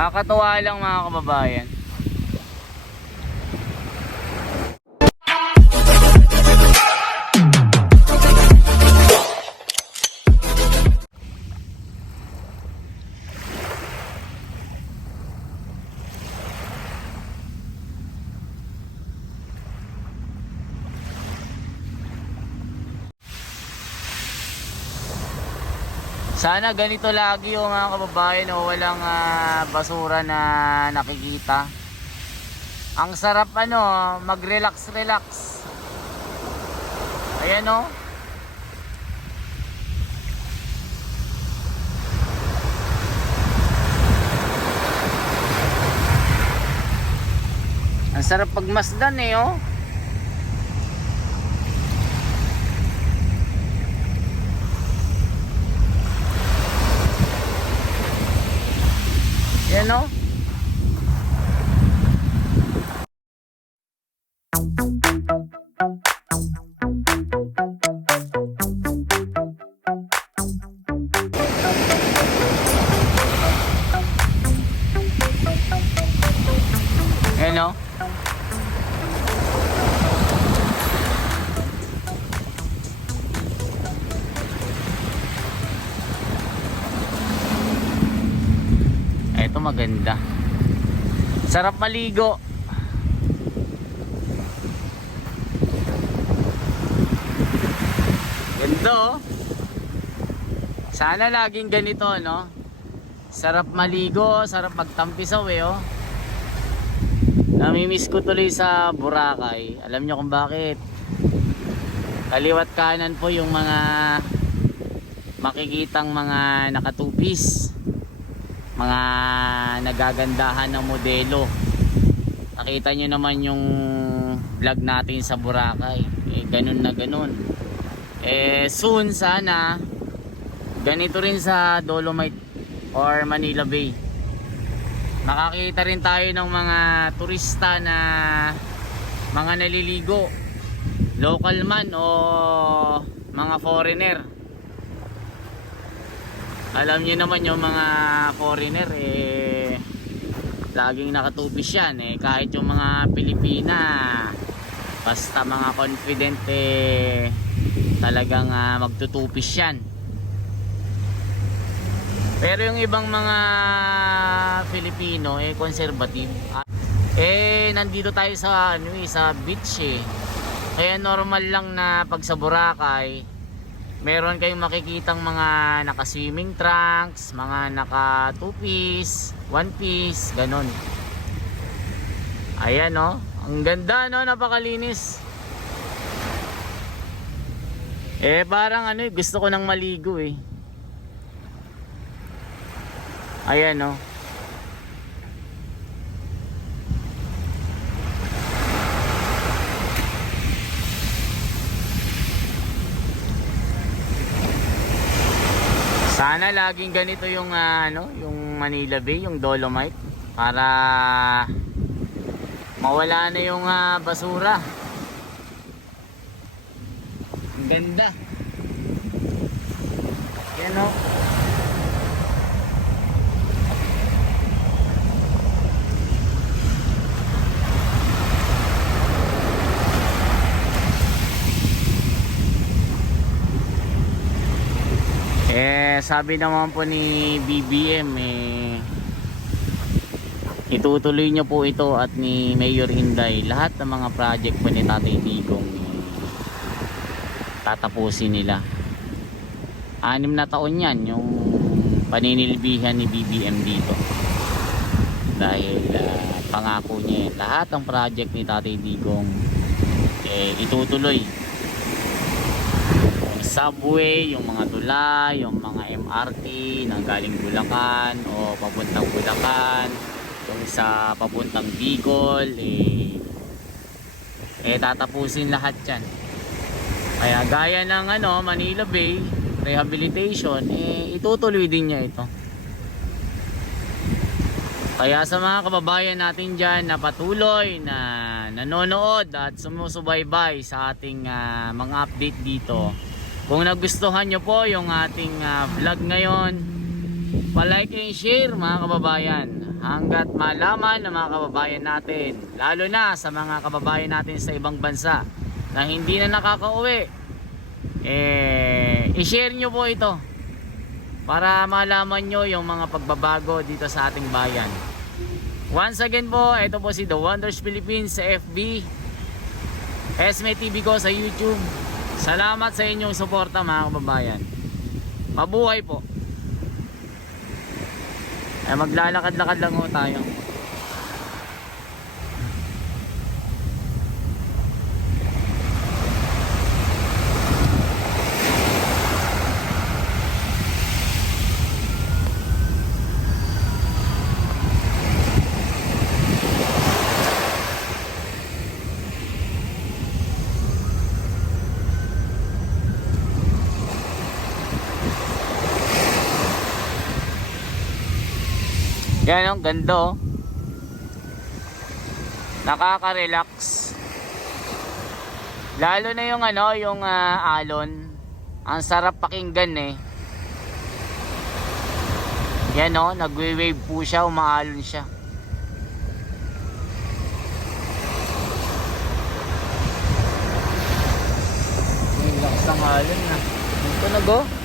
Nakakatuwa lang mga kababayan. Sana ganito lagi yung mga kababayan, o walang basura na nakikita. Ang sarap mag-relax. Ayan o. Ang sarap pagmasdan oh. Yan o. Yan o. Ito maganda. Sarap maligo. Ganda oh. Sana laging ganito no. Sarap maligo, sarap magtampisaw oh. Namimiss ko tuloy sa Boracay. Alam nyo kung bakit? Kaliwat kanan po yung mga makikitang mga nakatupis, mga nagagandahan ng modelo. Nakita nyo naman yung vlog natin sa Boracay, ganun na ganun. Soon sana ganito rin sa Dolomite or Manila Bay. Makakita rin tayo ng mga turista na mga naliligo, local man o mga foreigner. Alam niyo naman yung mga foreigner laging nakatupis yan kahit yung mga Pilipina basta mga confident talagang magtutupis yan. Pero yung ibang mga Filipino conservative. Nandito tayo sa sa beach Kaya normal lang na pag sa Boracay meron kayong makikitang mga naka-swimming trunks, mga naka 2-piece, 1-piece, ganun. Ayan ang ganda napakalinis. Parang gusto ko nang maligo Ayan sana laging ganito yung yung Manila Bay, yung Dolomite, para mawala na yung basura. Ang ganda. Yan sabi naman po ni BBM itutuloy nyo po ito at ni Mayor Inday lahat ng mga project po ni Tatay Digong tatapusin nila. 6 na taon yan yung paninilbihan ni BBM dito dahil pangako niya lahat ng project ni Tatay Digong itutuloy. Subway, yung mga tulay, yung mga MRT na galing Bulacan o papuntang Bulacan, yung sa papuntang Bicol tatapusin lahat yan. Kaya gaya ng Manila Bay rehabilitation itutuloy din niya ito. Kaya sa mga kababayan natin dyan na patuloy na nanonood at sumusubaybay sa ating mga update dito, kung nagustuhan nyo po yung ating vlog ngayon, palike and share mga kababayan, hanggat malaman ng mga kababayan natin, lalo na sa mga kababayan natin sa ibang bansa na hindi na nakakauwi, i-share nyo po ito para malaman nyo yung mga pagbabago dito sa ating bayan. Once again po, ito po si The Wonders Philippines sa FB, Esme TV ko sa YouTube. Salamat sa inyong suporta mga kababayan. Mabuhay po. Maglalakad-lakad lang ho tayo. Yan ang ganda oh. Nakaka-relax. Lalo na yung ano, yung alon. Ang sarap pakinggan eh. Yan oh, nagwe-wave po siya, umaalon siya. Relax ang alon na. Ito na go.